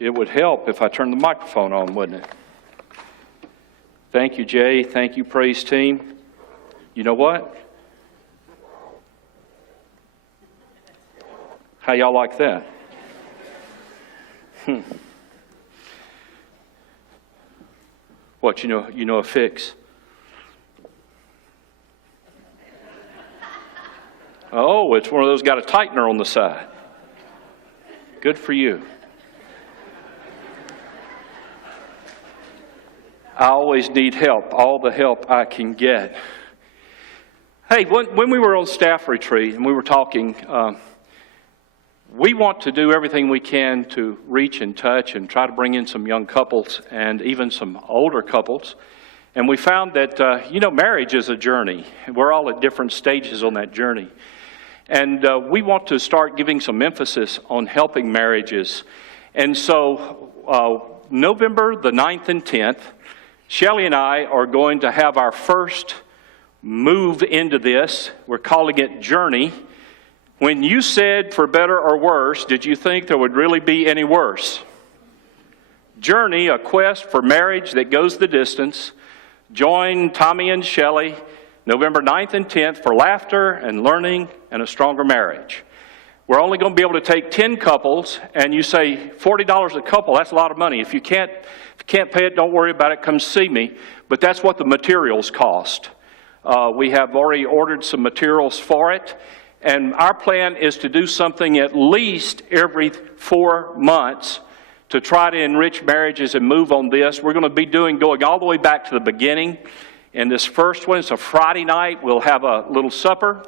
It would help if I turned the microphone on, wouldn't it? Thank you, Jay. Thank you, praise team. You know what? How y'all like that? What, you know a fix? Oh, it's one of those got a tightener on the side. Good for you. I always need help, all the help I can get. Hey, when we were on staff retreat and we were talking, we want to do everything we can to reach and touch and try to bring in some young couples and even some older couples. And we found that, marriage is a journey. We're all at different stages on that journey. And we want to start giving some emphasis on helping marriages. And so November the 9th and 10th, Shelley and I are going to have our first move into this. We're calling it Journey. When you said for better or worse, did you think there would really be any worse? Journey, a quest for marriage that goes the distance. Join Tommy and Shelley November 9th and 10th for laughter and learning and a stronger marriage. We're only going to be able to take 10 couples, and you say $40 a couple, that's a lot of money. If you can't pay it, don't worry about it, come see me. But that's what the materials cost. We have already ordered some materials for it, and our plan is to do something at least every 4 months to try to enrich marriages and move on this. We're going to be going all the way back to the beginning. And this first one, it's a Friday night. We'll have a little supper.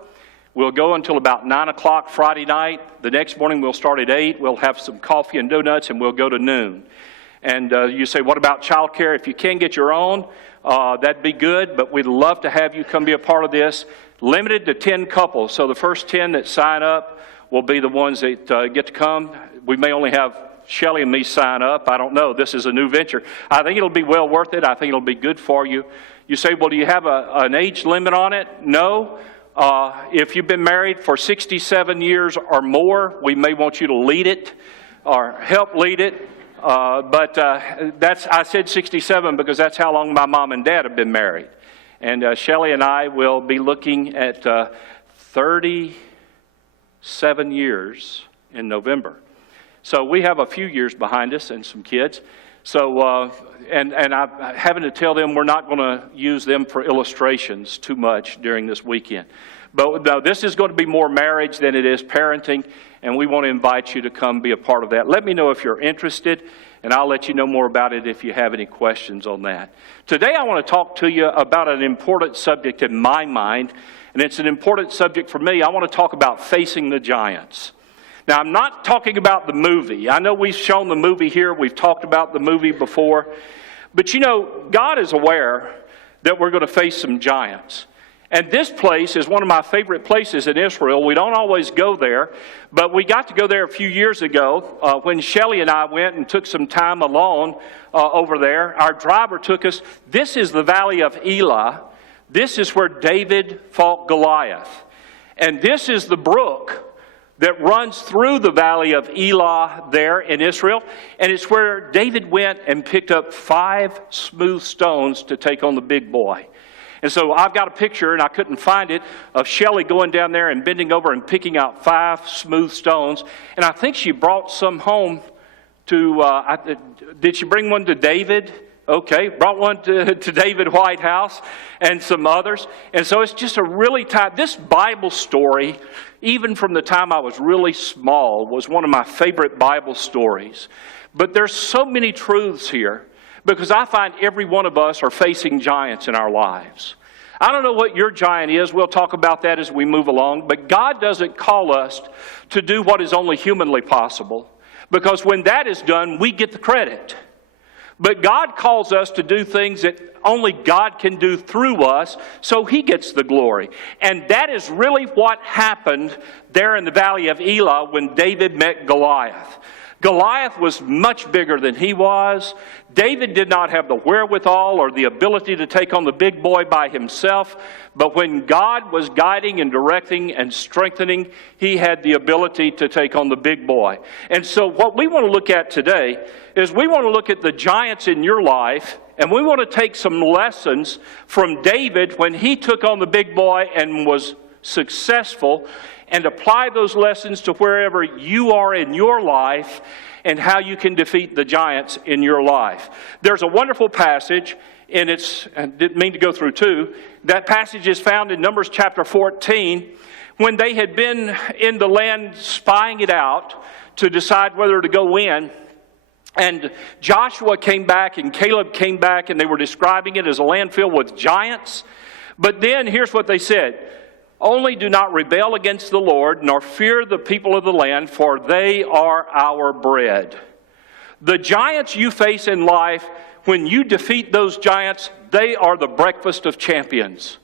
We'll go until about 9 o'clock Friday night. The next morning we'll start at 8. We'll have some coffee and donuts, and we'll go to noon. And you say, what about child care? If you can get your own, that'd be good, but we'd love to have you come be a part of this. Limited to 10 couples, so the first 10 that sign up will be the ones that get to come. We may only have Shelley and me sign up. I don't know. This is a new venture. I think it'll be well worth it. I think it'll be good for you. You say, well, do you have an age limit on it? No. If you've been married for 67 years or more, we may want you to lead it or help lead it. But I said 67 because that's how long my mom and dad have been married. And Shelley and I will be looking at 37 years in November. So we have a few years behind us and some kids. So, and I'm having to tell them we're not going to use them for illustrations too much during this weekend. But no, this is going to be more marriage than it is parenting, and we want to invite you to come be a part of that. Let me know if you're interested, and I'll let you know more about it if you have any questions on that. Today I want to talk to you about an important subject in my mind, and it's an important subject for me. I want to talk about facing the giants. Now, I'm not talking about the movie. I know we've shown the movie here. We've talked about the movie before. But God is aware that we're going to face some giants. And this place is one of my favorite places in Israel. We don't always go there, but we got to go there a few years ago when Shelley and I went and took some time alone over there. Our driver took us. This is the Valley of Elah. This is where David fought Goliath. And this is the brook that runs through the Valley of Elah there in Israel. And it's where David went and picked up 5 smooth stones to take on the big boy. And so I've got a picture, and I couldn't find it, of Shelley going down there and bending over and picking out 5 smooth stones. And I think she brought some home to, did she bring one to David? Okay, brought one to David Whitehouse and some others. And so it's just a really tight, this Bible story, even from the time I was really small, was one of my favorite Bible stories. But there's so many truths here because I find every one of us are facing giants in our lives. I don't know what your giant is. We'll talk about that as we move along. But God doesn't call us to do what is only humanly possible, because when that is done, we get the credit. But God calls us to do things that only God can do through us, so He gets the glory. And that is really what happened there in the Valley of Elah when David met Goliath. Goliath was much bigger than he was. David did not have the wherewithal or the ability to take on the big boy by himself. But when God was guiding and directing and strengthening, he had the ability to take on the big boy. And so what we want to look at today is we want to look at the giants in your life, and we want to take some lessons from David when he took on the big boy and was successful, and apply those lessons to wherever you are in your life and how you can defeat the giants in your life. There's a wonderful passage, and I didn't mean to go through two. That passage is found in Numbers chapter 14, when they had been in the land spying it out to decide whether to go in. And Joshua came back and Caleb came back, and they were describing it as a land filled with giants. But then here's what they said: "Only do not rebel against the Lord, nor fear the people of the land, for they are our bread." The giants you face in life, when you defeat those giants, they are the breakfast of champions.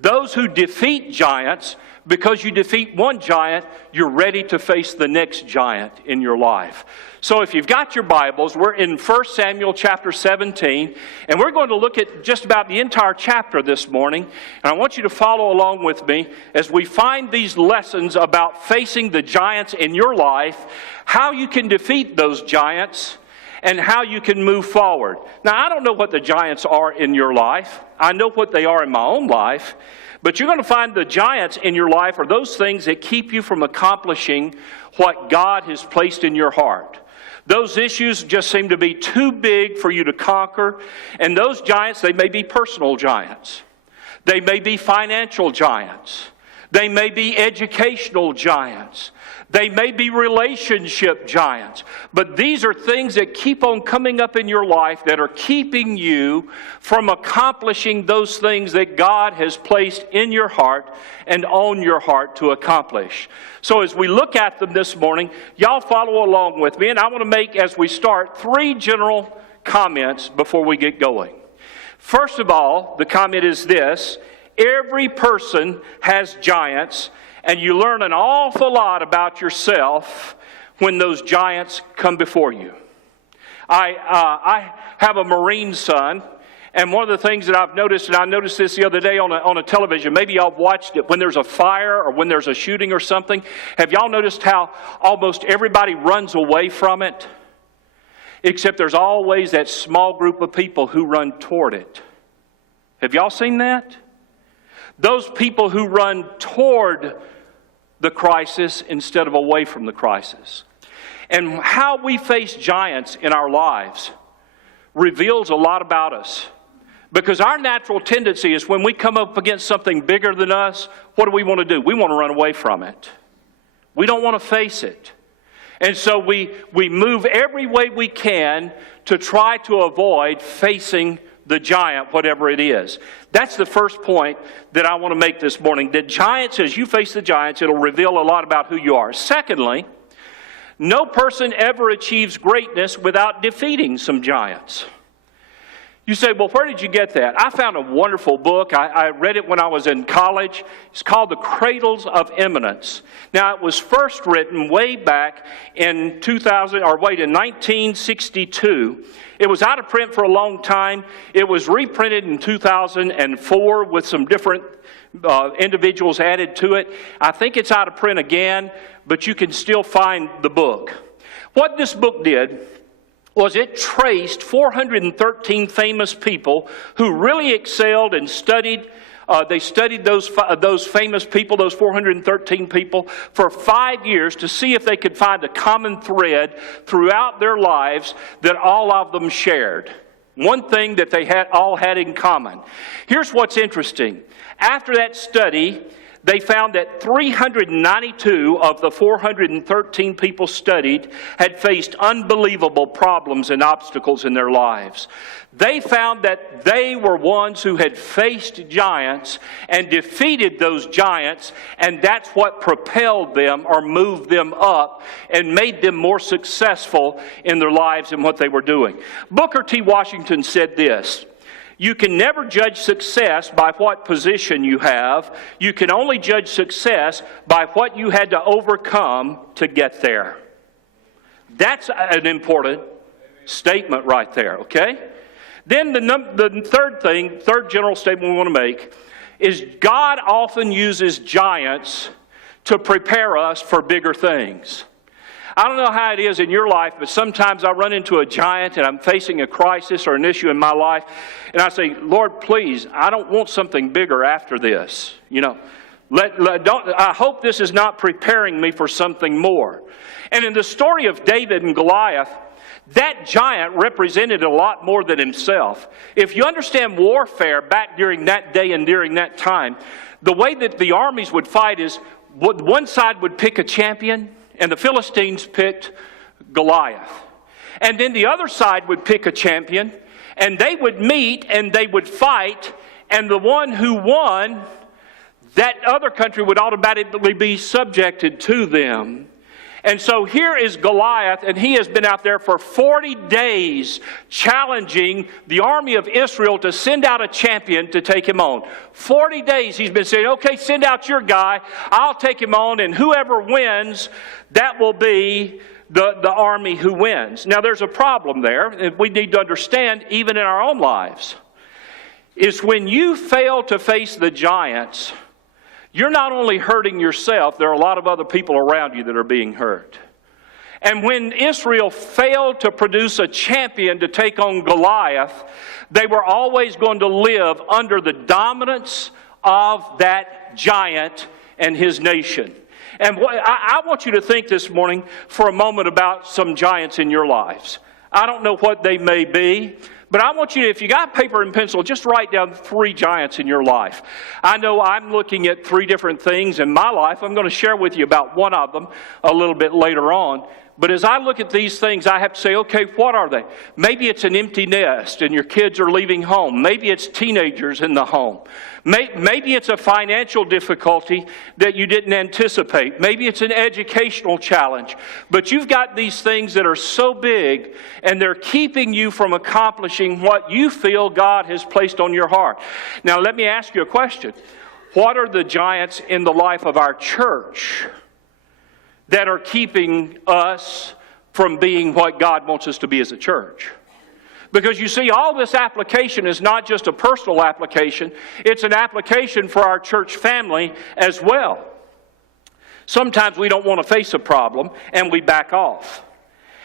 Those who defeat giants, because you defeat one giant, you're ready to face the next giant in your life. So if you've got your Bibles, we're in 1 Samuel chapter 17, and we're going to look at just about the entire chapter this morning. And I want you to follow along with me as we find these lessons about facing the giants in your life, how you can defeat those giants, and how you can move forward. Now, I don't know what the giants are in your life. I know what they are in my own life. But you're going to find the giants in your life are those things that keep you from accomplishing what God has placed in your heart. Those issues just seem to be too big for you to conquer. And those giants, they may be personal giants. They may be financial giants. They may be educational giants. They may be relationship giants. But these are things that keep on coming up in your life that are keeping you from accomplishing those things that God has placed in your heart and on your heart to accomplish. So as we look at them this morning, y'all follow along with me. And I want to make, as we start, 3 general comments before we get going. First of all, the comment is this: every person has giants, and you learn an awful lot about yourself when those giants come before you. I have a Marine son, and one of the things that I've noticed, and I noticed this the other day on a television, maybe y'all watched it, when there's a fire or when there's a shooting or something, have y'all noticed how almost everybody runs away from it? Except there's always that small group of people who run toward it. Have y'all seen that? Those people who run toward the crisis instead of away from the crisis. And how we face giants in our lives reveals a lot about us. Because our natural tendency is when we come up against something bigger than us, what do? We want to run away from it. We don't want to face it. And so we move every way we can to try to avoid facing the giant, whatever it is. That's the first point that I want to make this morning. That giants, as you face the giants, it'll reveal a lot about who you are. Secondly, no person ever achieves greatness without defeating some giants. You say, well, where did you get that? I found a wonderful book. I read it when I was in college. It's called The Cradles of Eminence. Now, it was first written way back in 1962. It was out of print for a long time. It was reprinted in 2004 with some different individuals added to it. I think it's out of print again, but you can still find the book. What this book did was it traced 413 famous people who really excelled and studied. They studied those famous people, those 413 people, for 5 years to see if they could find a common thread throughout their lives that all of them shared. One thing that they all had in common. Here's what's interesting. After that study, they found that 392 of the 413 people studied had faced unbelievable problems and obstacles in their lives. They found that they were ones who had faced giants and defeated those giants, and that's what propelled them or moved them up and made them more successful in their lives and what they were doing. Booker T. Washington said this: "You can never judge success by what position you have. You can only judge success by what you had to overcome to get there." That's an important statement right there, okay? Then the third general statement we want to make is God often uses giants to prepare us for bigger things. I don't know how it is in your life, but sometimes I run into a giant and I'm facing a crisis or an issue in my life, and I say, Lord, please, I don't want something bigger after this. You know, I hope this is not preparing me for something more. And in the story of David and Goliath, that giant represented a lot more than himself. If you understand warfare back during that day and during that time, the way that the armies would fight is one side would pick a champion, and the Philistines picked Goliath. And then the other side would pick a champion, and they would meet and they would fight, and the one who won, that other country would automatically be subjected to them. And so here is Goliath, and he has been out there for 40 days challenging the army of Israel to send out a champion to take him on. 40 days he's been saying, okay, send out your guy, I'll take him on, and whoever wins, that will be the army who wins. Now there's a problem there, and we need to understand, even in our own lives, is when you fail to face the giants, you're not only hurting yourself, there are a lot of other people around you that are being hurt. And when Israel failed to produce a champion to take on Goliath, they were always going to live under the dominance of that giant and his nation. And I want you to think this morning for a moment about some giants in your lives. I don't know what they may be, but I want you to, if you got paper and pencil, just write down 3 giants in your life. I know I'm looking at 3 different things in my life. I'm going to share with you about one of them a little bit later on. But as I look at these things, I have to say, okay, what are they? Maybe it's an empty nest and your kids are leaving home. Maybe it's teenagers in the home. Maybe it's a financial difficulty that you didn't anticipate. Maybe it's an educational challenge. But you've got these things that are so big and they're keeping you from accomplishing what you feel God has placed on your heart. Now, let me ask you a question. What are the giants in the life of our church that are keeping us from being what God wants us to be as a church? Because you see, all this application is not just a personal application, it's an application for our church family as well. Sometimes we don't want to face a problem and we back off.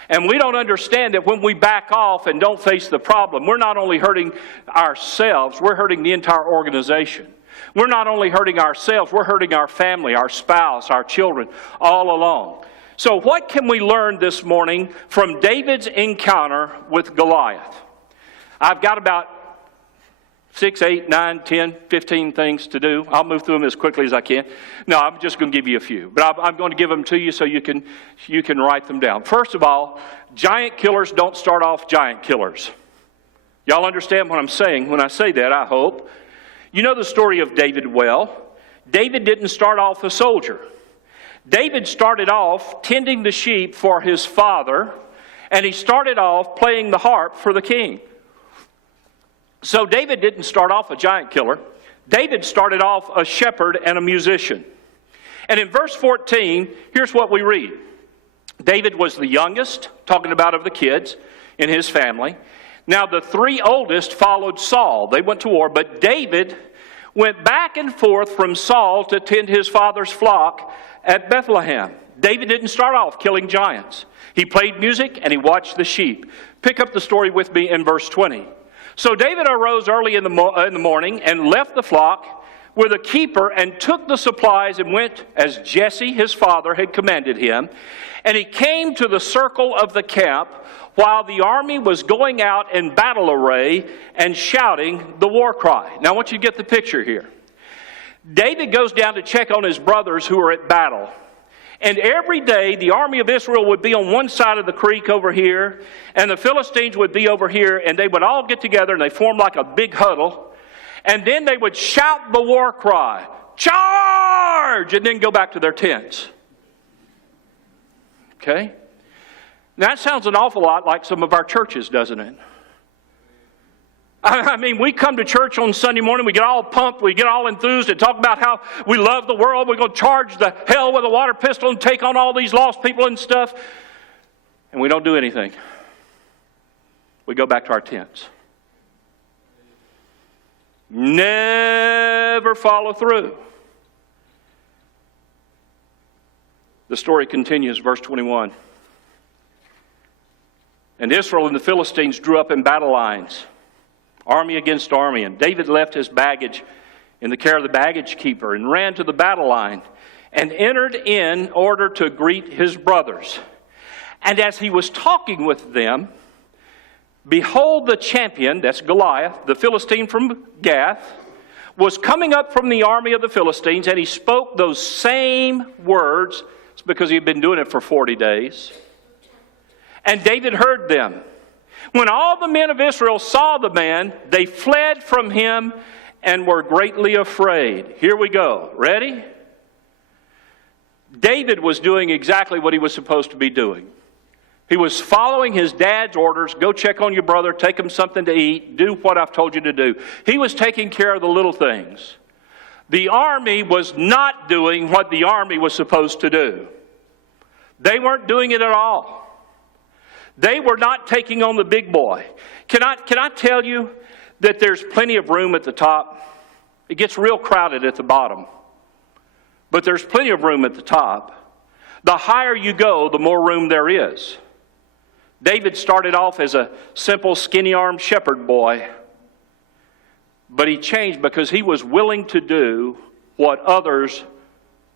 And we don't understand that when we back off and don't face the problem, we're not only hurting ourselves, we're hurting the entire organization. We're not only hurting ourselves, we're hurting our family, our spouse, our children, all along. So what can we learn this morning from David's encounter with Goliath? I've got about 6, 8, 9, 10, 15 things to do. I'll move through them as quickly as I can. No, I'm just going to give you a few. But I'm going to give them to you so you can write them down. First of all, giant killers don't start off giant killers. Y'all understand what I'm saying when I say that, I hope. You know the story of David well. David didn't start off a soldier. David started off tending the sheep for his father, and he started off playing the harp for the king. So David didn't start off a giant killer. David started off a shepherd and a musician. And in verse 14, here's what we read. David was the youngest, talking about of the kids in his family. Now the 3 oldest followed Saul. They went to war, but David went back and forth from Saul to tend his father's flock at Bethlehem. David didn't start off killing giants. He played music and he watched the sheep. Pick up the story with me in verse 20. So David arose early in the morning and left the flock with a keeper and took the supplies and went as Jesse his father had commanded him. And he came to the circle of the camp while the army was going out in battle array and shouting the war cry. Now I want you to get the picture here. David goes down to check on his brothers who are at battle. And every day the army of Israel would be on one side of the creek over here, and the Philistines would be over here, and they would all get together and they formed like a big huddle. And then they would shout the war cry, "Charge!" and then go back to their tents. Okay? Now, that sounds an awful lot like some of our churches, doesn't it? I mean, we come to church on Sunday morning, we get all pumped, we get all enthused and talk about how we love the world, we're going to charge the hell with a water pistol and take on all these lost people and stuff. and we don't do anything. We go back to our tents. Never follow through. The story continues, verse 21. And Israel and the Philistines drew up in battle lines, army against army. And David left his baggage in the care of the baggage keeper and ran to the battle line and entered in order to greet his brothers. And as he was talking with them, behold, the champion, that's Goliath, the Philistine from Gath, was coming up from the army of the Philistines, and he spoke those same words. It's because he had been doing it for 40 days. And David heard them. When all the men of Israel saw the man, they fled from him and were greatly afraid. Here we go. Ready? David was doing exactly what he was supposed to be doing. He was following his dad's orders. Go check on your brother, take him something to eat, do what I've told you to do. He was taking care of the little things. The army was not doing what the army was supposed to do. They weren't doing it at all. They were not taking on the big boy. Can I tell you that there's plenty of room at the top? It gets real crowded at the bottom. But there's plenty of room at the top. The higher you go, the more room there is. David started off as a simple, skinny-armed shepherd boy. But he changed because he was willing to do what others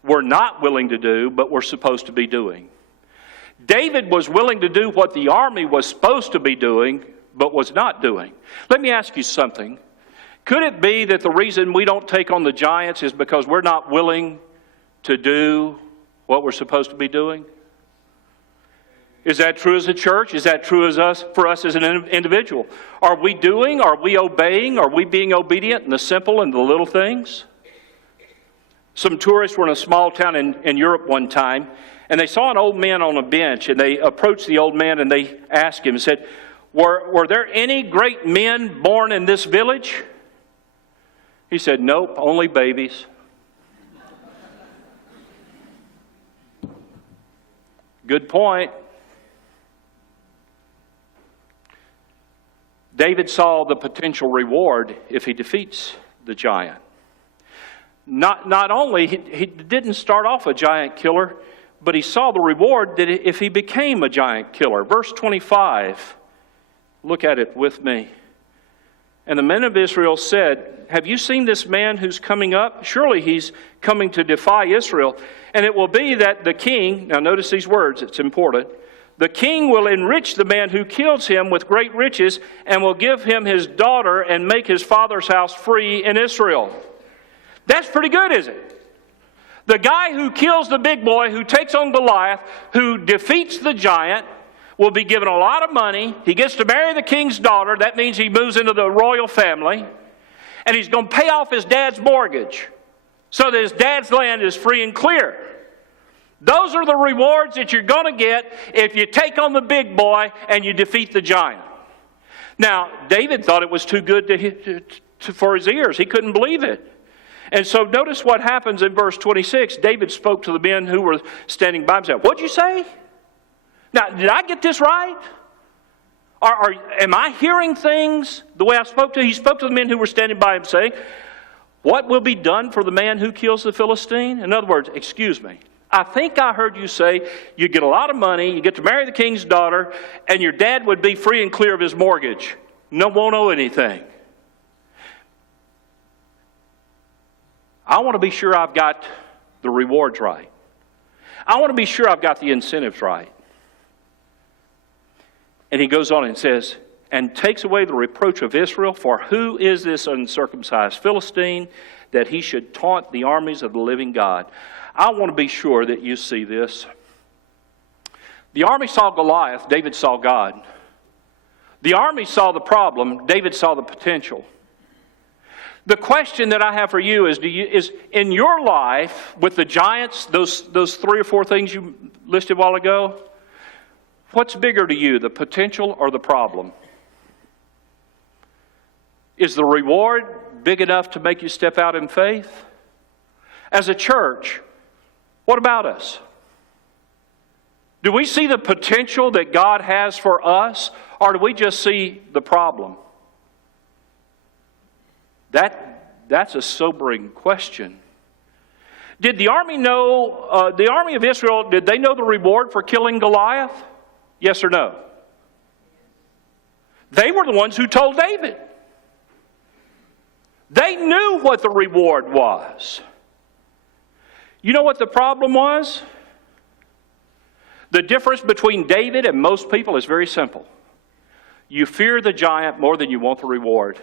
were not willing to do, but were supposed to be doing. David was willing to do what the army was supposed to be doing, but was not doing. Let me ask you something. Could it be that the reason we don't take on the giants is because we're not willing to do what we're supposed to be doing? Is that true as a church? Is that true for us as an individual? Are we doing? Are we obeying? Are we being obedient in the simple and the little things? Some tourists were in a small town in Europe one time, and they saw an old man on a bench, and they approached the old man and they asked him and said, were there any great men born in this village? He said, nope, only babies. Good point. David saw the potential reward if he defeats the giant. Not only, he didn't start off a giant killer, but he saw the reward that if he became a giant killer. Verse 25, look at it with me. And the men of Israel said, have you seen this man who's coming up? Surely he's coming to defy Israel. And it will be that the king, now notice these words, it's important. The king will enrich the man who kills him with great riches and will give him his daughter and make his father's house free in Israel. That's pretty good, isn't it? The guy who kills the big boy, who takes on Goliath, who defeats the giant, will be given a lot of money. He gets to marry the king's daughter. That means he moves into the royal family. And he's going to pay off his dad's mortgage so that his dad's land is free and clear. Those are the rewards that you're going to get if you take on the big boy and you defeat the giant. Now, David thought it was too good for his ears. He couldn't believe it. And so notice what happens in verse 26. David spoke to the men who were standing by him and said, what'd you say? Now, did I get this right? Am I hearing things the way I spoke to? He spoke to the men who were standing by him saying, what will be done for the man who kills the Philistine? In other words, excuse me. I think I heard you say you get a lot of money, you get to marry the king's daughter, and your dad would be free and clear of his mortgage. Won't owe anything. I want to be sure I've got the rewards right. I want to be sure I've got the incentives right. And he goes on and says, and takes away the reproach of Israel, for who is this uncircumcised Philistine that he should taunt the armies of the living God? I want to be sure that you see this. The army saw Goliath, David saw God. The army saw the problem, David saw the potential. The question that I have for you is in your life, with the giants, those 3 or 4 things you listed a while ago, what's bigger to you, the potential or the problem? Is the reward big enough to make you step out in faith? As a church, what about us? Do we see the potential that God has for us, or do we just see the problem? That's a sobering question. Did the army know, the army of Israel, did they know the reward for killing Goliath? Yes or no? They were the ones who told David. They knew what the reward was. You know what the problem was? The difference between David and most people is very simple. You fear the giant more than you want the reward.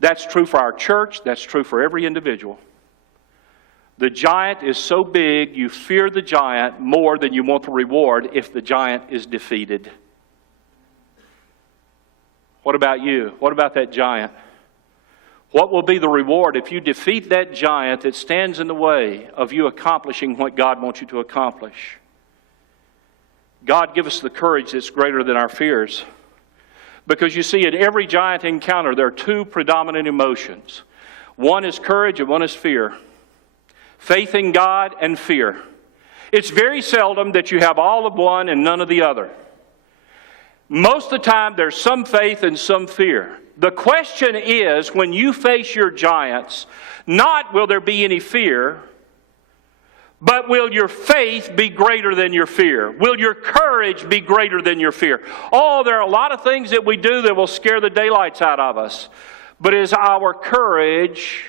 That's true for our church. That's true for every individual. The giant is so big, you fear the giant more than you want the reward if the giant is defeated. What about you? What about that giant? What will be the reward if you defeat that giant that stands in the way of you accomplishing what God wants you to accomplish? God give us the courage that's greater than our fears. Because you see, in every giant encounter, there are two predominant emotions. One is courage and one is fear. Faith in God and fear. It's very seldom that you have all of one and none of the other. Most of the time, there's some faith and some fear. The question is, when you face your giants, not will there be any fear, but will your faith be greater than your fear? Will your courage be greater than your fear? Oh, there are a lot of things that we do that will scare the daylights out of us. But is our courage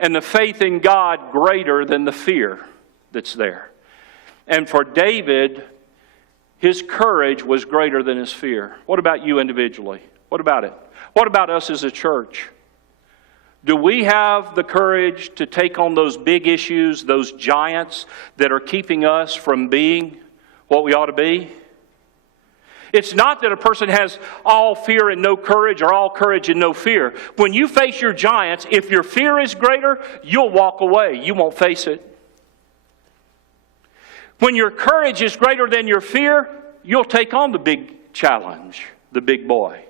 and the faith in God greater than the fear that's there? And for David, his courage was greater than his fear. What about you individually? What about it? What about us as a church? Do we have the courage to take on those big issues, those giants that are keeping us from being what we ought to be? It's not that a person has all fear and no courage, or all courage and no fear. When you face your giants, if your fear is greater, you'll walk away. You won't face it. When your courage is greater than your fear, you'll take on the big challenge, the big boy.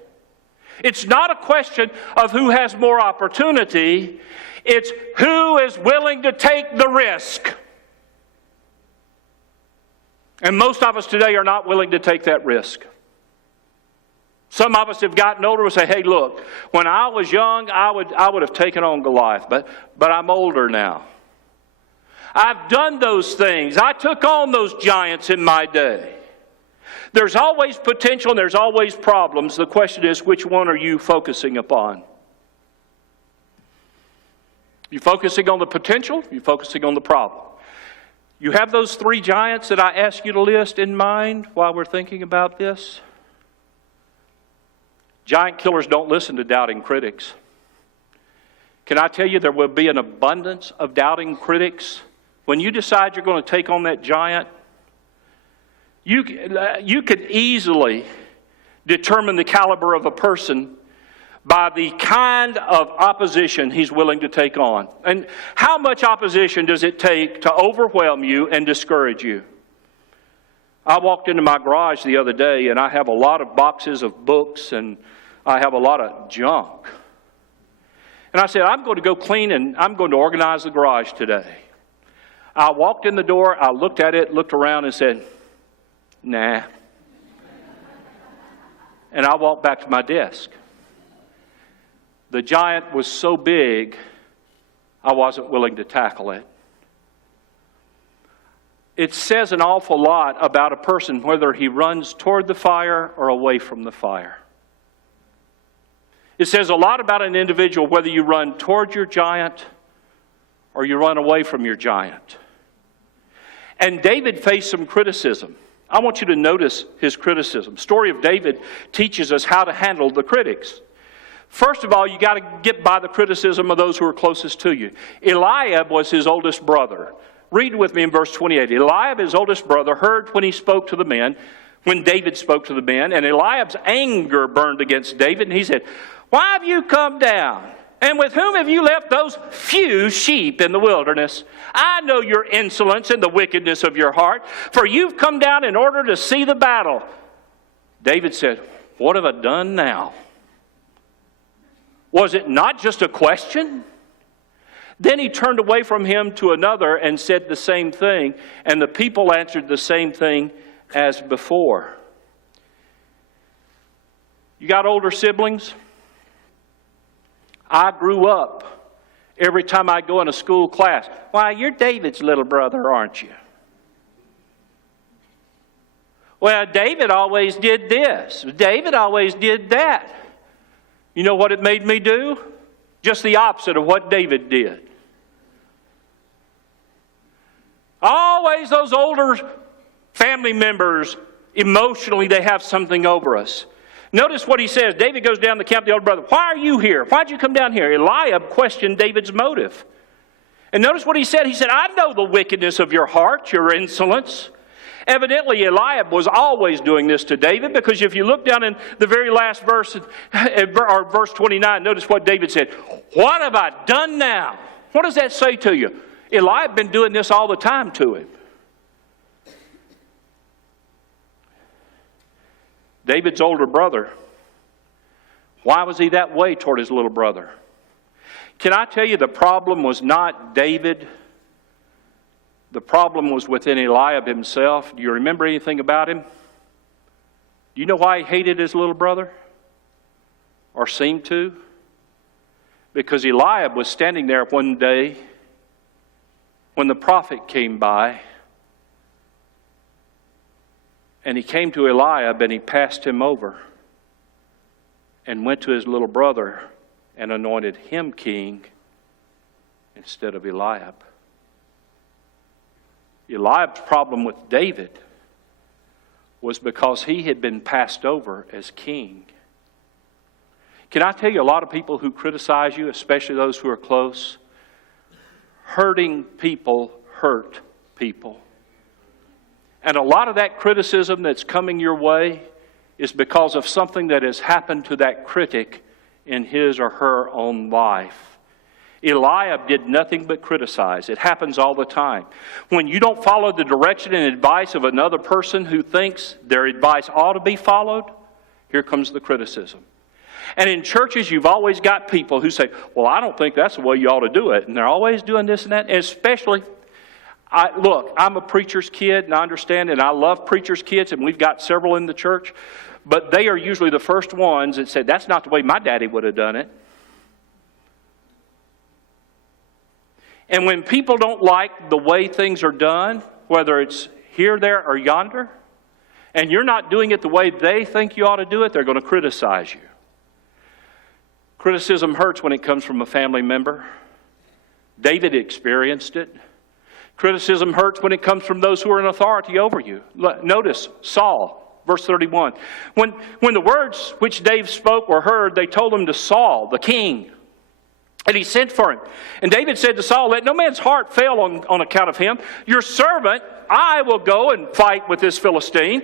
It's not a question of who has more opportunity. It's who is willing to take the risk. And most of us today are not willing to take that risk. Some of us have gotten older and say, hey, look, when I was young, I would have taken on Goliath, but I'm older now. I've done those things. I took on those giants in my day. There's always potential and there's always problems. The question is, which one are you focusing upon? You focusing on the potential? You focusing on the problem? You have those three giants that I asked you to list in mind while we're thinking about this? Giant killers don't listen to doubting critics. Can I tell you there will be an abundance of doubting critics? When you decide you're going to take on that giant, you could easily determine the caliber of a person by the kind of opposition he's willing to take on. And how much opposition does it take to overwhelm you and discourage you? I walked into my garage the other day, and I have a lot of boxes of books, and I have a lot of junk. And I said, I'm going to go clean, and I'm going to organize the garage today. I walked in the door, I looked at it, looked around, and said, nah. And I walked back to my desk. The giant was so big, I wasn't willing to tackle it. It says an awful lot about a person, whether he runs toward the fire or away from the fire. It says a lot about an individual, whether you run toward your giant or you run away from your giant. And David faced some criticism. I want you to notice his criticism. The story of David teaches us how to handle the critics. First of all, you got to get by the criticism of those who are closest to you. Eliab was his oldest brother. Read with me in verse 28. Eliab, his oldest brother, heard when he spoke to the men, when David spoke to the men, and Eliab's anger burned against David, and he said, why have you come down? And with whom have you left those few sheep in the wilderness? I know your insolence and the wickedness of your heart, for you've come down in order to see the battle. David said, what have I done now? Was it not just a question? Then he turned away from him to another and said the same thing, and the people answered the same thing as before. You got older siblings? I grew up, every time I go in a school class, why, you're David's little brother, aren't you? Well, David always did this. David always did that. You know what it made me do? Just the opposite of what David did. Always those older family members, emotionally, they have something over us. Notice what he says. David goes down to the camp of the older brother. Why are you here? Why'd you come down here? Eliab questioned David's motive. And notice what he said. He said, I know the wickedness of your heart, your insolence. Evidently, Eliab was always doing this to David, because if you look down in the very last verse, or verse 29, notice what David said. What have I done now? What does that say to you? Eliab had been doing this all the time to him. David's older brother, why was he that way toward his little brother? Can I tell you, the problem was not David. The problem was within Eliab himself. Do you remember anything about him? Do you know why he hated his little brother? Or seemed to? Because Eliab was standing there one day when the prophet came by, and he came to Eliab and he passed him over and went to his little brother and anointed him king instead of Eliab. Eliab's problem with David was because he had been passed over as king. Can I tell you, a lot of people who criticize you, especially those who are close, hurting people hurt people. And a lot of that criticism that's coming your way is because of something that has happened to that critic in his or her own life. Eliab did nothing but criticize. It happens all the time. When you don't follow the direction and advice of another person who thinks their advice ought to be followed, here comes the criticism. And in churches, you've always got people who say, well, I don't think that's the way you ought to do it. And they're always doing this and that. And especially, look, I'm a preacher's kid, and I understand, and I love preacher's kids, and we've got several in the church. But they are usually the first ones that say, that's not the way my daddy would have done it. And when people don't like the way things are done, whether it's here, there, or yonder, and you're not doing it the way they think you ought to do it, they're going to criticize you. Criticism hurts when it comes from a family member. David experienced it. Criticism hurts when it comes from those who are in authority over you. Notice Saul, verse 31. When the words which David spoke were heard, they told them to Saul, the king. And he sent for him. And David said to Saul, let no man's heart fail on account of him. Your servant, I will go and fight with this Philistine.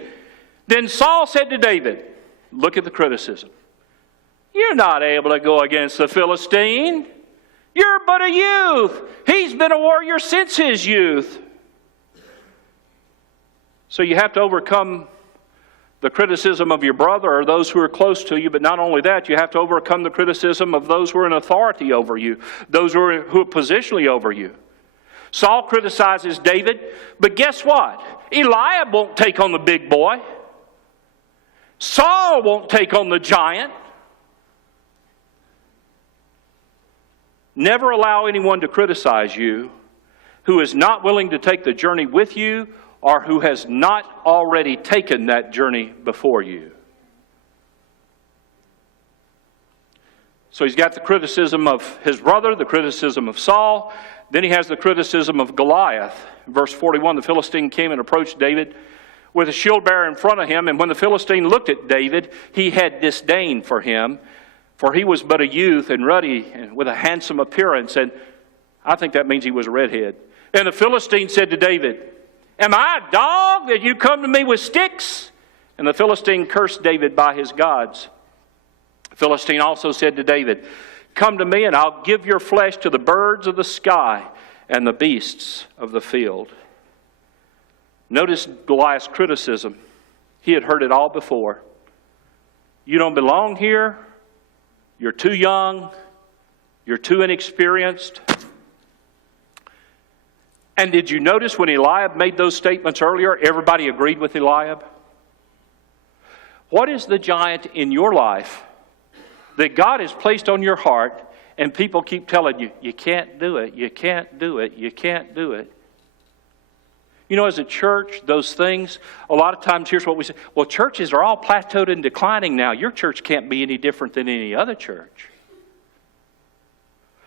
Then Saul said to David, look at the criticism. You're not able to go against the Philistine. You're but a youth. He's been a warrior since his youth. So you have to overcome the criticism of your brother or those who are close to you, but not only that, you have to overcome the criticism of those who are in authority over you, those who are positionally over you. Saul criticizes David, but guess what? Eliab won't take on the big boy. Saul won't take on the giant. Never allow anyone to criticize you who is not willing to take the journey with you or who has not already taken that journey before you. So he's got the criticism of his brother, the criticism of Saul. Then he has the criticism of Goliath. Verse 41, the Philistine came and approached David with a shield bearer in front of him. And when the Philistine looked at David, he had disdain for him, for he was but a youth and ruddy and with a handsome appearance. And I think that means he was a redhead. And the Philistine said to David, am I a dog that you come to me with sticks? And the Philistine cursed David by his gods. The Philistine also said to David, come to me and I'll give your flesh to the birds of the sky and the beasts of the field. Notice Goliath's criticism. He had heard it all before. You don't belong here. You're too young. You're too inexperienced. And did you notice when Eliab made those statements earlier, everybody agreed with Eliab? What is the giant in your life that God has placed on your heart and people keep telling you, you can't do it, you can't do it, you can't do it? You know, as a church, those things, a lot of times here's what we say, well, churches are all plateaued and declining now. Your church can't be any different than any other church.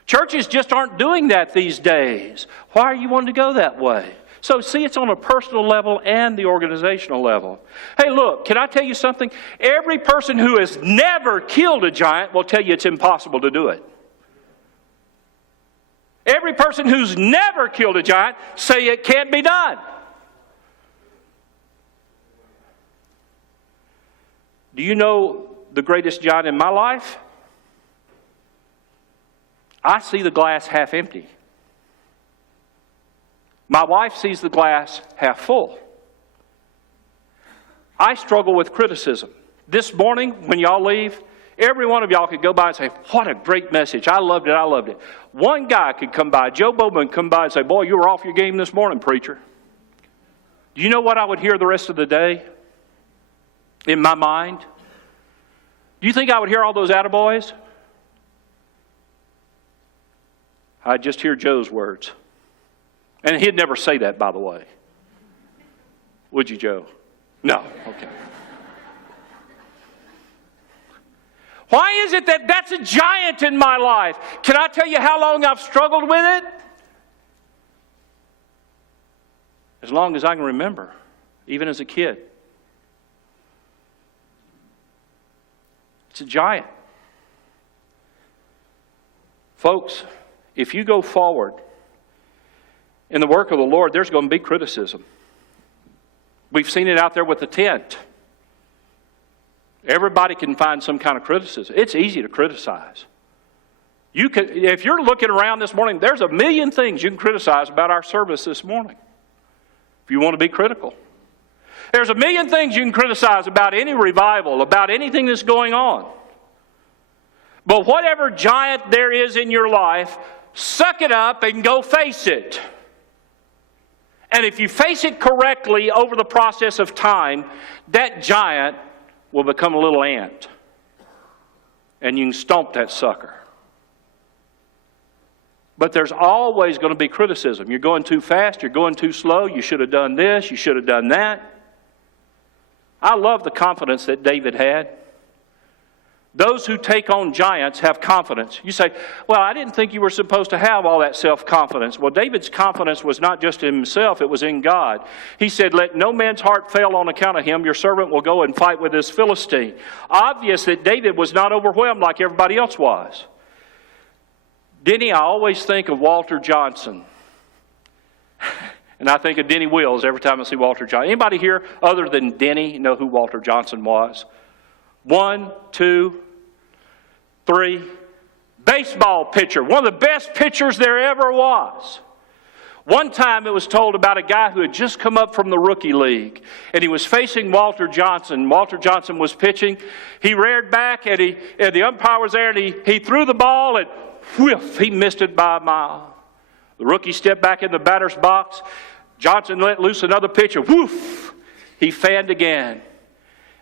Churches just aren't doing that these days. Why are you wanting to go that way? So see, it's on a personal level and the organizational level. Hey, look, can I tell you something? Every person who has never killed a giant will tell you it's impossible to do it. Every person who's never killed a giant say it can't be done. Do you know the greatest giant in my life? I see the glass half empty. My wife sees the glass half full. I struggle with criticism. This morning, when y'all leave, every one of y'all could go by and say, what a great message. I loved it, I loved it. One guy could come by, Joe Bowman, come by and say, boy, you were off your game this morning, preacher. Do you know what I would hear the rest of the day in my mind? Do you think I would hear all those attaboys? I'd just hear Joe's words. And he'd never say that, by the way. Would you, Joe? No. Okay. Why is it that that's a giant in my life? Can I tell you how long I've struggled with it? As long as I can remember, even as a kid. It's a giant. Folks, if you go forward in the work of the Lord, there's going to be criticism. We've seen it out there with the tent. Everybody can find some kind of criticism. It's easy to criticize. You can, if you're looking around this morning, there's a million things you can criticize about our service this morning. If you want to be critical. There's a million things you can criticize about any revival, about anything that's going on. But whatever giant there is in your life, suck it up and go face it. And if you face it correctly over the process of time, that giant will become a little ant. And you can stomp that sucker. But there's always going to be criticism. You're going too fast, you're going too slow, you should have done this, you should have done that. I love the confidence that David had. Those who take on giants have confidence. You say, well, I didn't think you were supposed to have all that self-confidence. Well, David's confidence was not just in himself, it was in God. He said, let no man's heart fail on account of him. Your servant will go and fight with this Philistine. Obvious that David was not overwhelmed like everybody else was. Denny, I always think of Walter Johnson. And I think of Denny Wills every time I see Walter Johnson. Anybody here other than Denny know who Walter Johnson was? 1, 2, 3. Baseball pitcher. One of the best pitchers there ever was. One time it was told about a guy who had just come up from the rookie league. And he was facing Walter Johnson. Walter Johnson was pitching. He reared back and the umpire was there and he threw the ball and whiff, he missed it by a mile. The rookie stepped back in the batter's box. Johnson let loose another pitch and whoof, he fanned again.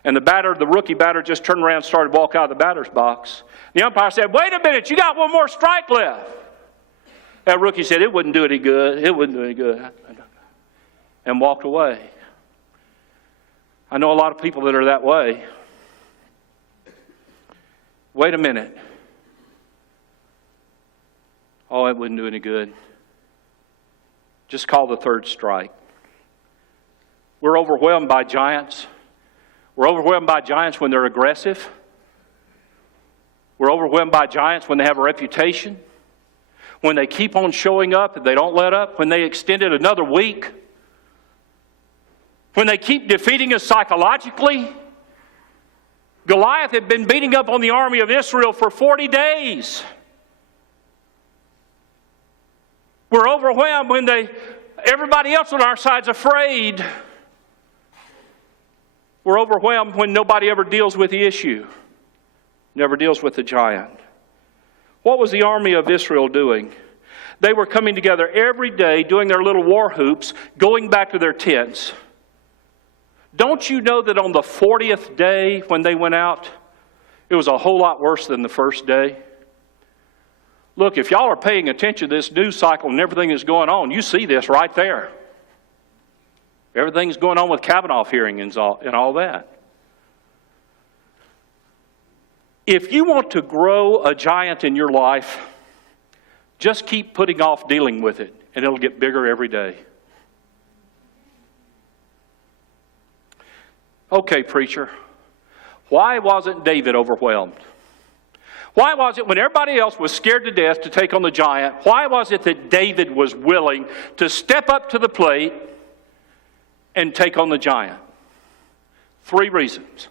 And the rookie batter just turned around and started to walk out of the batter's box. The umpire said, wait a minute, you got one more strike left. That rookie said, it wouldn't do any good. It wouldn't do any good. And walked away. I know a lot of people that are that way. Wait a minute. Oh, it wouldn't do any good. Just call the third strike. We're overwhelmed by giants. We're overwhelmed by giants when they're aggressive. We're overwhelmed by giants when they have a reputation. When they keep on showing up and they don't let up. When they extend it another week. When they keep defeating us psychologically. Goliath had been beating up on the army of Israel for 40 days. We're overwhelmed when everybody else on our side's afraid. We're overwhelmed when nobody ever deals with the issue. Never deals with the giant. What was the army of Israel doing? They were coming together every day, doing their little war hoops, going back to their tents. Don't you know that on the 40th day when they went out, it was a whole lot worse than the first day? Look, if y'all are paying attention to this news cycle and everything that's going on, you see this right there. Everything's going on with Kavanaugh hearings and all that. If you want to grow a giant in your life, just keep putting off dealing with it, and it'll get bigger every day. Okay, preacher, why wasn't David overwhelmed? Why was it when everybody else was scared to death to take on the giant, why was it that David was willing to step up to the plate and take on the giant? 3 reasons.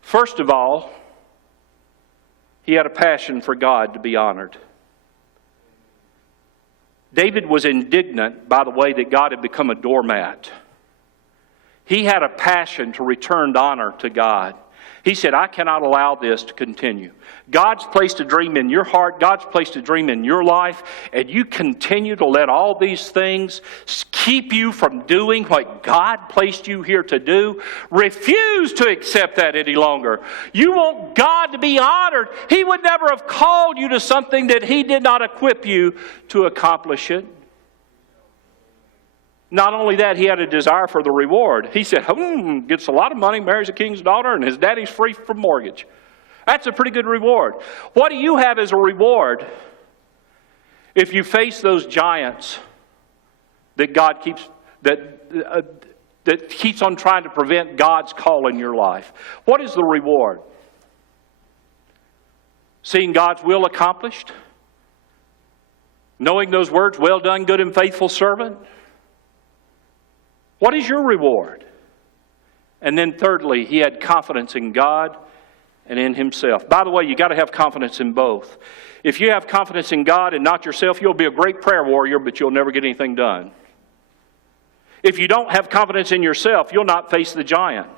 First of all, he had a passion for God to be honored. David was indignant by the way that God had become a doormat. He had a passion to return honor to God. He said, I cannot allow this to continue. God's placed a dream in your heart. God's placed a dream in your life. And you continue to let all these things keep you from doing what God placed you here to do. Refuse to accept that any longer. You want God to be honored. He would never have called you to something that He did not equip you to accomplish it. Not only that, he had a desire for the reward. He said, gets a lot of money, marries a king's daughter, and his daddy's free from mortgage. That's a pretty good reward. What do you have as a reward if you face those giants that God keeps, that keeps on trying to prevent God's call in your life? What is the reward? Seeing God's will accomplished? Knowing those words, well done, good and faithful servant? What is your reward? And then thirdly, he had confidence in God and in himself. By the way, you got to have confidence in both. If you have confidence in God and not yourself, you'll be a great prayer warrior, but you'll never get anything done. If you don't have confidence in yourself, you'll not face the giant.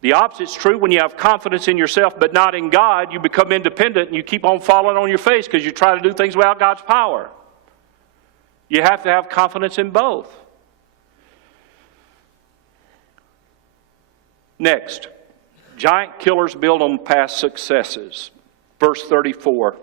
The opposite's true. When you have confidence in yourself but not in God, you become independent and you keep on falling on your face because you try to do things without God's power. You have to have confidence in both. Next, giant killers build on past successes. Verse 34.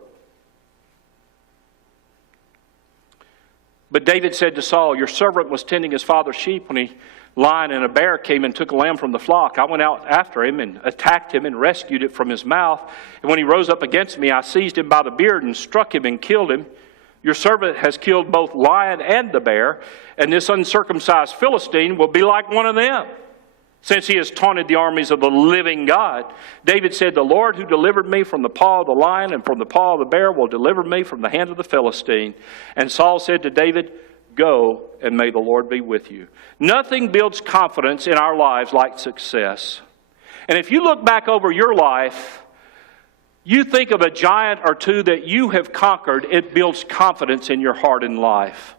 But David said to Saul, your servant was tending his father's sheep when a lion and a bear came and took a lamb from the flock. I went out after him and attacked him and rescued it from his mouth. And when he rose up against me, I seized him by the beard and struck him and killed him. Your servant has killed both lion and the bear, and this uncircumcised Philistine will be like one of them, since he has taunted the armies of the living God. David said, the Lord who delivered me from the paw of the lion and from the paw of the bear will deliver me from the hand of the Philistine. And Saul said to David, go, and may the Lord be with you. Nothing builds confidence in our lives like success. And if you look back over your life, you think of a giant or two that you have conquered, it builds confidence in your heart and life.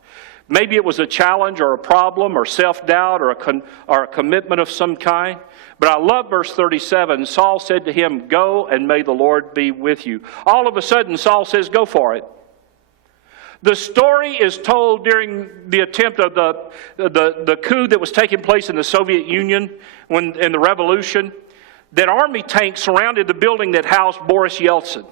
Maybe it was a challenge or a problem or self-doubt or a commitment of some kind. But I love verse 37. Saul said to him, go and may the Lord be with you. All of a sudden, Saul says, go for it. The story is told during the attempt of the coup that was taking place in the Soviet Union in the revolution, that army tanks surrounded the building that housed Boris Yeltsin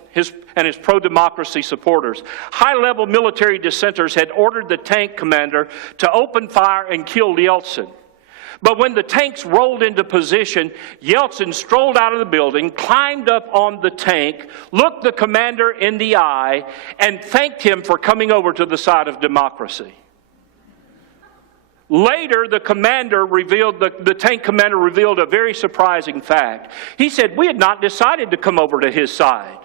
and his pro-democracy supporters. High-level military dissenters had ordered the tank commander to open fire and kill Yeltsin. But when the tanks rolled into position, Yeltsin strolled out of the building, climbed up on the tank, looked the commander in the eye, and thanked him for coming over to the side of democracy. Later, the tank commander revealed a very surprising fact. He said, we had not decided to come over to his side.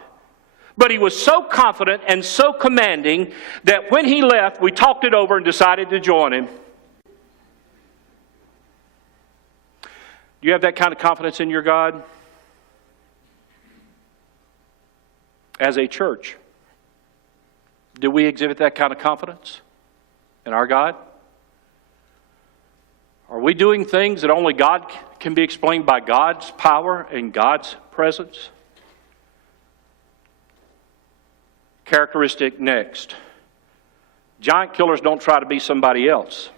But he was so confident and so commanding that when he left, we talked it over and decided to join him. Do you have that kind of confidence in your God? As a church, do we exhibit that kind of confidence in our God? Are we doing things that only God can be explained by God's power and God's presence? characteristic next. Giant killers don't try to be somebody else.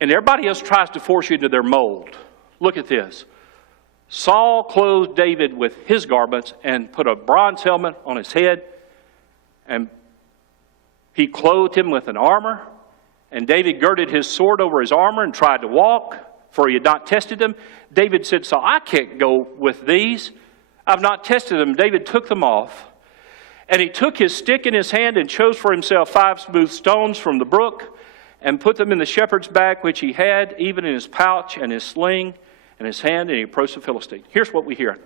And everybody else tries to force you into their mold. Look at this. Saul clothed David with his garments and put a bronze helmet on his head, and he clothed him with an armor. And David girded his sword over his armor and tried to walk, for he had not tested them. David said, Saul, I can't go with these. I've not tested them. David took them off. And he took his stick in his hand and chose for himself 5 smooth stones from the brook and put them in the shepherd's bag which he had, even in his pouch and his sling and his hand, and he approached the Philistine. Here's what we hear.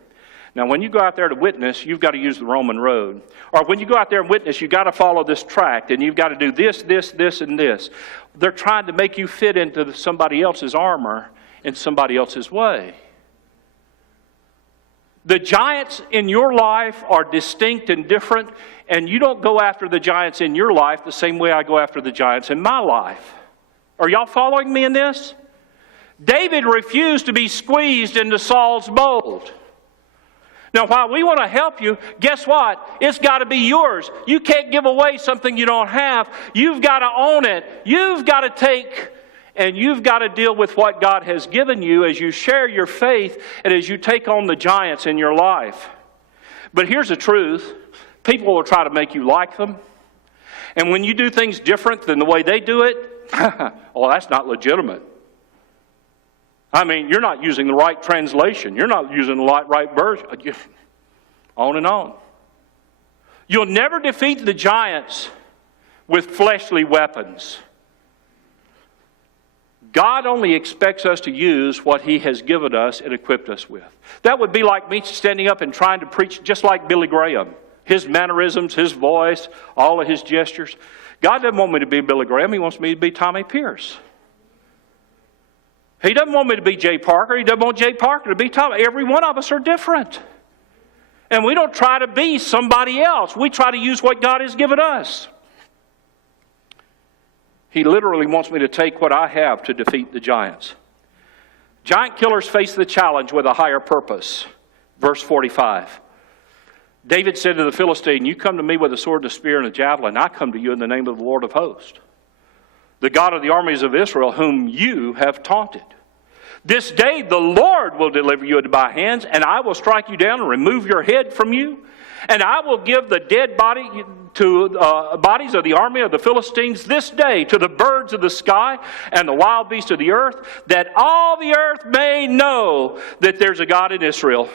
Now, when you go out there to witness, you've got to use the Roman road. Or when you go out there and witness, you've got to follow this tract, and you've got to do this, this, this, and this. They're trying to make you fit into somebody else's armor in somebody else's way. The giants in your life are distinct and different, and you don't go after the giants in your life the same way I go after the giants in my life. Are y'all following me in this? David refused to be squeezed into Saul's mold. Now, while we want to help you, guess what? It's got to be yours. You can't give away something you don't have. You've got to own it. You've got to take, and you've got to deal with what God has given you as you share your faith and as you take on the giants in your life. But here's the truth. People will try to make you like them. And when you do things different than the way they do it, well, that's not legitimate. I mean, you're not using the right translation. You're not using the right version. On and on. You'll never defeat the giants with fleshly weapons. God only expects us to use what He has given us and equipped us with. That would be like me standing up and trying to preach just like Billy Graham. His mannerisms, his voice, all of his gestures. God doesn't want me to be Billy Graham. He wants me to be Tommy Pierce. He doesn't want me to be Jay Parker. He doesn't want Jay Parker to be Tommy. Every one of us are different. And we don't try to be somebody else. We try to use what God has given us. He literally wants me to take what I have to defeat the giants. Giant killers face the challenge with a higher purpose. Verse 45. David said to the Philistine, you come to me with a sword, a spear, and a javelin. I come to you in the name of the Lord of hosts, the God of the armies of Israel, whom you have taunted. This day the Lord will deliver you into my hands, and I will strike you down and remove your head from you. And I will give the dead bodies of the army of the Philistines this day to the birds of the sky and the wild beasts of the earth, that all the earth may know that there's a God in Israel.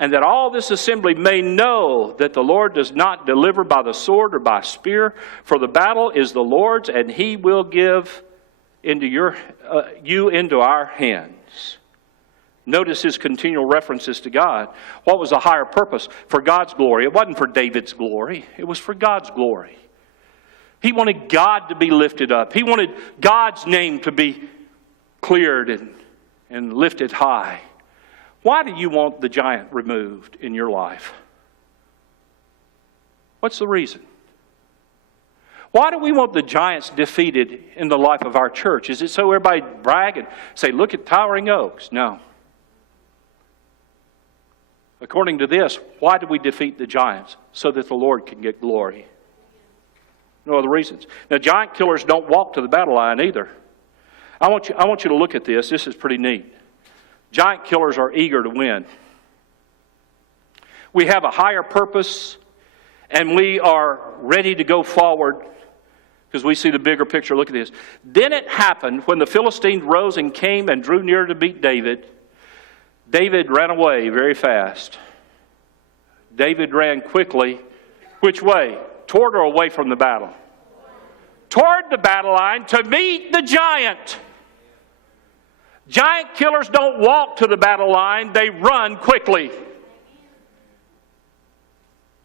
And that all this assembly may know that the Lord does not deliver by the sword or by spear, for the battle is the Lord's, and He will give into you into our hands. Notice his continual references to God. What was the higher purpose? For God's glory. It wasn't for David's glory. It was for God's glory. He wanted God to be lifted up. He wanted God's name to be cleared and lifted high. Why do you want the giant removed in your life? What's the reason? Why do we want the giants defeated in the life of our church? Is it so everybody brag and say, look at Towering Oaks? No. According to this, why do we defeat the giants? So that the Lord can get glory. No other reasons. Now, giant killers don't walk to the battle line either. I want you to look at this. This is pretty neat. Giant killers are eager to win. We have a higher purpose, and we are ready to go forward because we see the bigger picture. Look at this. Then it happened when the Philistines rose and came and drew near to meet David. David ran away very fast. David ran quickly. Which way? Toward or away from the battle? Toward the battle line to meet the giant. Giant killers don't walk to the battle line, they run quickly.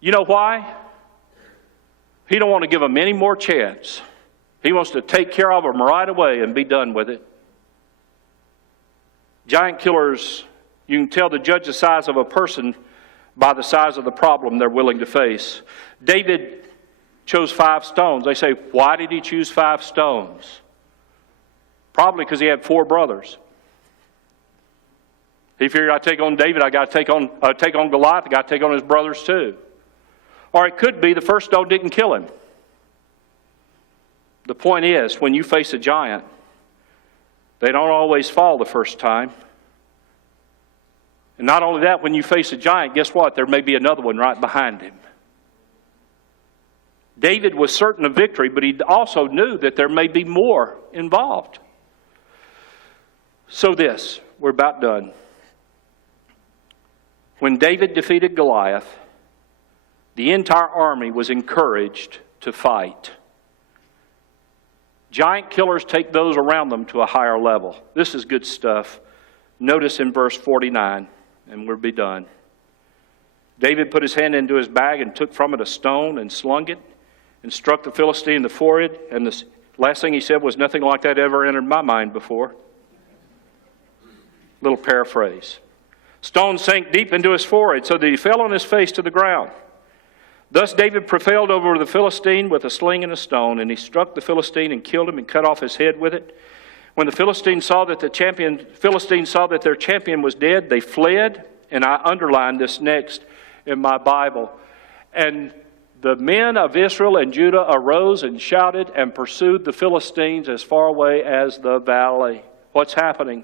You know why? He don't want to give them any more chance. He wants to take care of them right away and be done with it. Giant killers, you can tell to judge the size of a person by the size of the problem they're willing to face. David chose 5 stones. They say, why did he choose 5 stones? Probably because he had 4 brothers. He figured, I take on David, I got to take on Goliath, I got to take on his brothers too. Or it could be the first stone didn't kill him. The point is, when you face a giant, they don't always fall the first time. And not only that, when you face a giant, guess what? There may be another one right behind him. David was certain of victory, but he also knew that there may be more involved. So we're about done. When David defeated Goliath, the entire army was encouraged to fight. Giant killers take those around them to a higher level. This is good stuff. Notice in verse 49, and we'll be done. David put his hand into his bag and took from it a stone and slung it and struck the Philistine in the forehead. And the last thing he said was, nothing like that ever entered my mind before. Little paraphrase. Stone sank deep into his forehead so that he fell on his face to the ground. Thus David prevailed over the Philistine with a sling and a stone, and he struck the Philistine and killed him and cut off his head with it. When the Philistines saw that their champion was dead, they fled, and I underlined this next in my Bible. And the men of Israel and Judah arose and shouted and pursued the Philistines as far away as the valley. What's happening?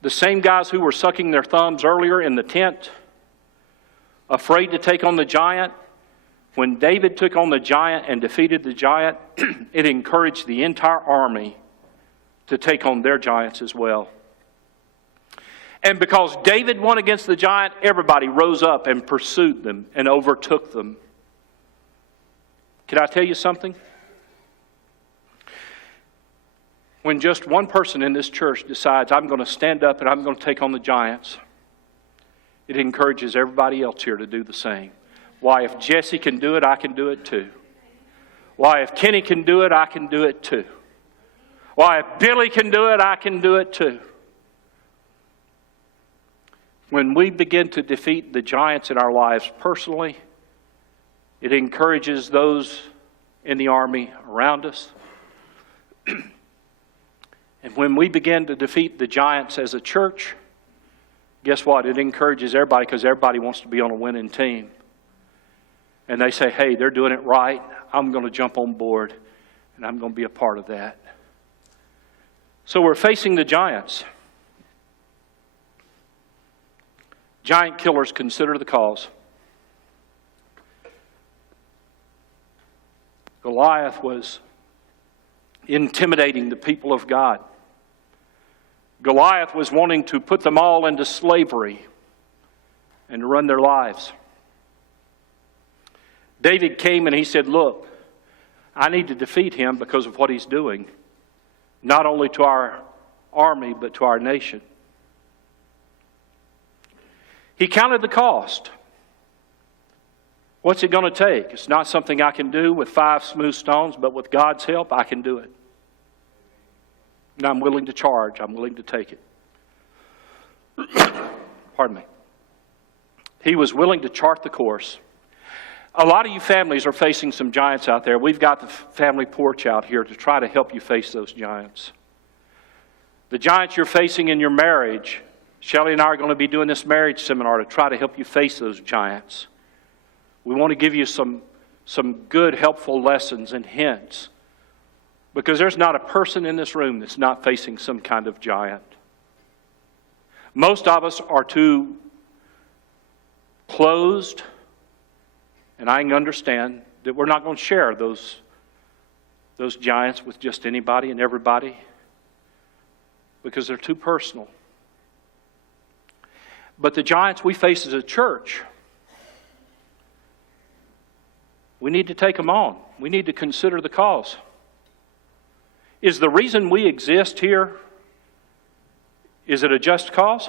The same guys who were sucking their thumbs earlier in the tent, afraid to take on the giant, when David took on the giant and defeated the giant, it encouraged the entire army to take on their giants as well. And because David won against the giant, everybody rose up and pursued them and overtook them. Can I tell you something? When just one person in this church decides, I'm going to stand up and I'm going to take on the giants, it encourages everybody else here to do the same. Why, if Jesse can do it, I can do it too. Why, if Kenny can do it, I can do it too. Why, if Billy can do it, I can do it too. When we begin to defeat the giants in our lives personally, it encourages those in the army around us. And when we begin to defeat the giants as a church, guess what? It encourages everybody, because everybody wants to be on a winning team. And they say, hey, they're doing it right. I'm going to jump on board, and I'm going to be a part of that. So we're facing the giants. Giant killers, consider the cause. Goliath was intimidating the people of God. Goliath was wanting to put them all into slavery and to run their lives. David came and he said, look, I need to defeat him because of what he's doing, not only to our army, but to our nation. He counted the cost. What's it going to take? It's not something I can do with 5 smooth stones, but with God's help, I can do it. And I'm willing to charge. I'm willing to take it. Pardon me. He was willing to chart the course. A lot of you families are facing some giants out there. We've got the family porch out here to try to help you face those giants. The giants you're facing in your marriage, Shelley and I are going to be doing this marriage seminar to try to help you face those giants. We want to give you some good, helpful lessons and hints, because there's not a person in this room that's not facing some kind of giant. Most of us are too closed, and I can understand that we're not going to share those giants with just anybody and everybody, because they're too personal. But the giants we face as a church, we need to take them on. We need to consider the cause. Is the reason we exist here, is it a just cause?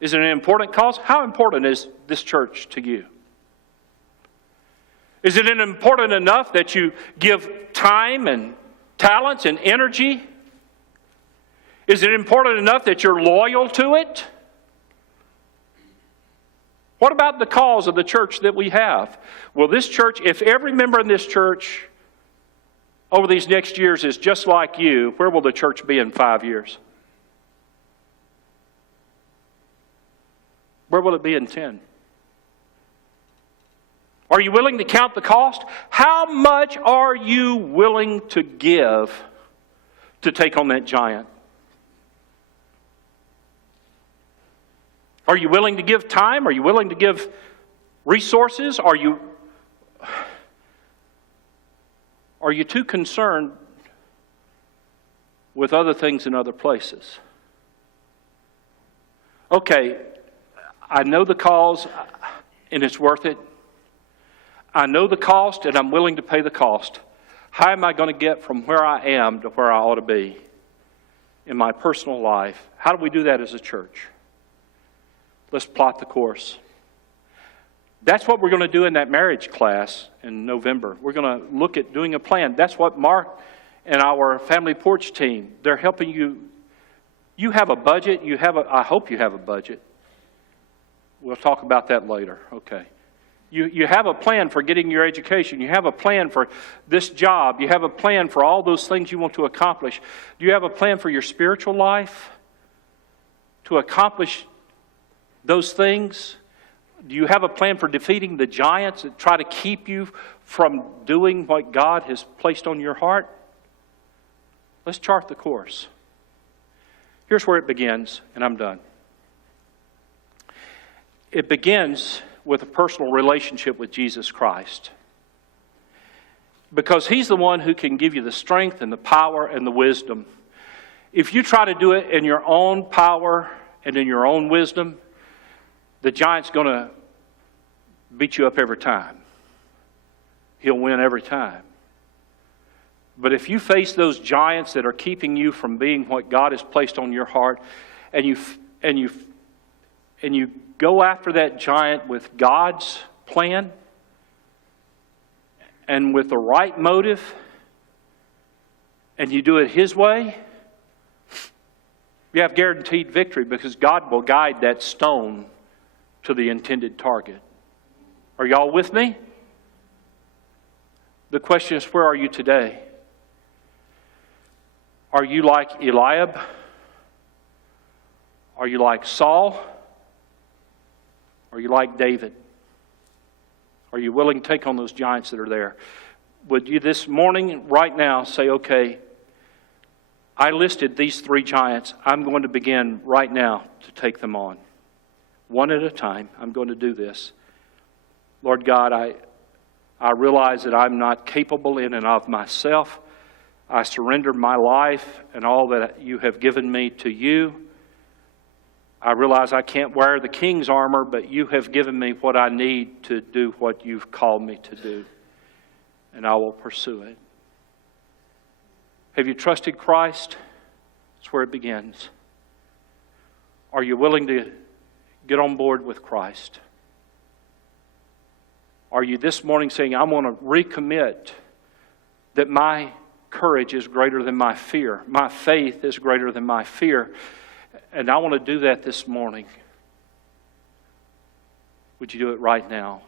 Is it an important cause? How important is this church to you? Is it important enough that you give time and talents and energy? Is it important enough that you're loyal to it? What about the cause of the church that we have? Well, this church, if every member in this church over these next years is just like you, where will the church be in 5 years? Where will it be in 10? Are you willing to count the cost? How much are you willing to give to take on that giant? Are you willing to give time? Are you willing to give resources? Are you too concerned with other things in other places? Okay, I know the cause and it's worth it. I know the cost and I'm willing to pay the cost. How am I going to get from where I am to where I ought to be in my personal life? How do we do that as a church? Let's plot the course. That's what we're going to do in that marriage class in November. We're going to look at doing a plan. That's what Mark and our family porch team, they're helping you. You have a budget. I hope you have a budget. We'll talk about that later. Okay. You have a plan for getting your education. You have a plan for this job. You have a plan for all those things you want to accomplish. Do you have a plan for your spiritual life to accomplish those things? Do you have a plan for defeating the giants that try to keep you from doing what God has placed on your heart? Let's chart the course. Here's where it begins, and I'm done. It begins with a personal relationship with Jesus Christ. Because He's the one who can give you the strength and the power and the wisdom. If you try to do it in your own power and in your own wisdom, the giant's going to beat you up every time. He'll win every time. But if you face those giants that are keeping you from being what God has placed on your heart, and you go after that giant with God's plan and with the right motive, and you do it His way, you have guaranteed victory because God will guide that stone to the intended target. Are y'all with me? The question is, where are you today? Are you like Eliab? Are you like Saul? Are you like David? Are you willing to take on those giants that are there? Would you this morning, right now, say, okay, I listed these 3 giants. I'm going to begin right now to take them on. One at a time, I'm going to do this. Lord God, I realize that I'm not capable in and of myself. I surrender my life and all that you have given me to you. I realize I can't wear the king's armor, but you have given me what I need to do what you've called me to do. And I will pursue it. Have you trusted Christ? That's where it begins. Are you willing to get on board with Christ? Are you this morning saying, I want to recommit that my courage is greater than my fear. My faith is greater than my fear. And I want to do that this morning. Would you do it right now?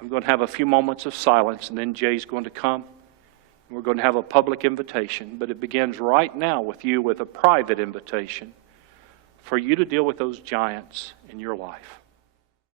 I'm going to have a few moments of silence, and then Jay's going to come. And we're going to have a public invitation. But it begins right now with you with a private invitation for you to deal with those giants in your life.